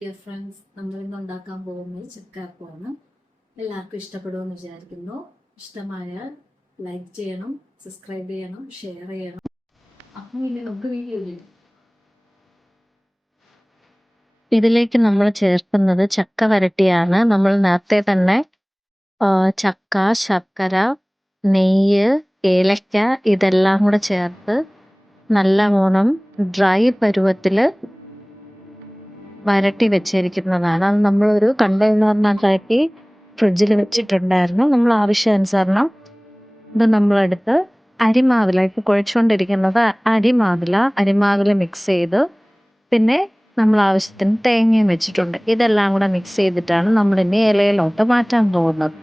Dear friends, നമ്മളിന്ന് ഉണ്ടാക്കാൻ പോകുന്നത് ചക്കയപ്പമാണ്. എല്ലാവർക്കും ഇഷ്ടപ്പെടുമെന്ന് വിചാരിക്കുന്നു. ഇഷ്ടമായാൽ ലൈക്ക് ചെയ്യണം, സബ്സ്ക്രൈബ് ചെയ്യണം, ഷെയർ ചെയ്യണം. അപ്പം നമുക്ക് വീഡിയോ ഇതിലേക്ക് നമ്മൾ ചേർക്കുന്നത് ചക്ക വരട്ടിയാണ്. നമ്മൾ നേരത്തെ തന്നെ ചക്ക, ശർക്കര, നെയ്യ്, ഏലക്ക ഇതെല്ലാം കൂടെ ചേർത്ത് നല്ലവണ്ണം ഡ്രൈ പരുവത്തിൽ വരട്ടി വെച്ചിരിക്കുന്നതാണ്. അത് നമ്മളൊരു കണ്ടെയ്നറിനകത്താക്കി ഫ്രിഡ്ജിൽ വെച്ചിട്ടുണ്ടായിരുന്നു. നമ്മൾ ആവശ്യാനുസരണം ഇത് നമ്മളെടുത്ത് അരിമാവിലേക്ക് കുഴച്ചുകൊണ്ടിരിക്കുന്നത് അരിമാവിൽ മിക്സ് ചെയ്ത് പിന്നെ നമ്മൾ ആവശ്യത്തിന് തേങ്ങയും വെച്ചിട്ടുണ്ട്. ഇതെല്ലാം കൂടെ മിക്സ് ചെയ്തിട്ടാണ് നമ്മളിനി ഇലയിലോട്ട് മാറ്റാൻ പോകുന്നത്.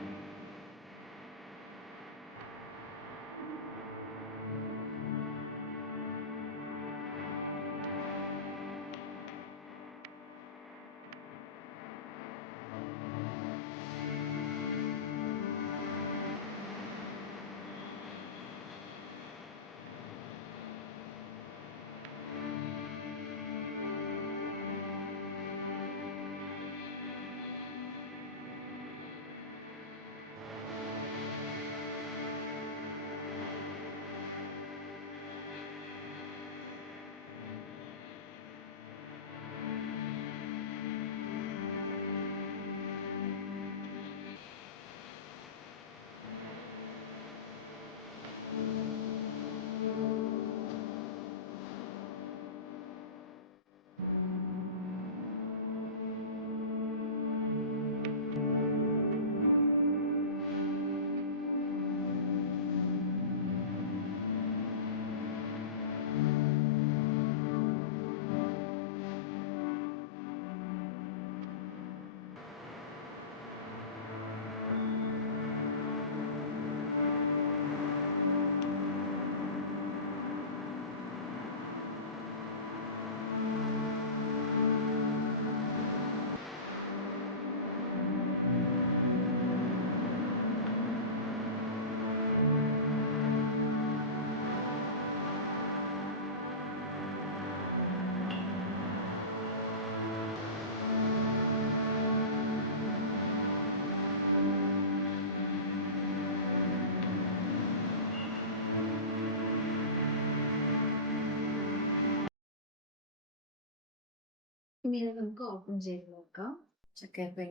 ഇനി നമുക്ക് ഓപ്പൺ ചെയ്ത് നോക്കാം ചക്കയപ്പം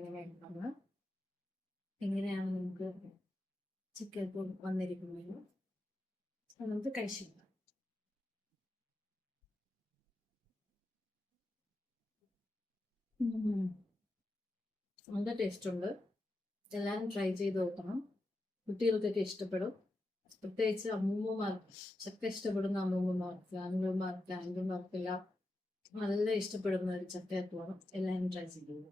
എങ്ങനെയാണ് നമുക്ക് ചക്കയപ്പം വന്നിരിക്കുന്നത്. നമുക്ക് കഴിച്ചു നല്ല ടേസ്റ്റ് ഉണ്ട്. എല്ലാവരും ട്രൈ ചെയ്ത് നോക്കണം. കുട്ടികൾക്കൊക്കെ ഇഷ്ടപ്പെടും. പ്രത്യേകിച്ച് അമ്മൂമ്മമാർ, ചക്ക ഇഷ്ടപ്പെടുന്ന അമ്മൂമ്മമാർക്ക്, ആന്റിമാർക്കെല്ലാം നല്ല ഇഷ്ടപ്പെടുന്ന ഒരു ചക്കയപ്പമാണ്. എല്ലാവരും ട്രൈ ചെയ്യുന്നത്.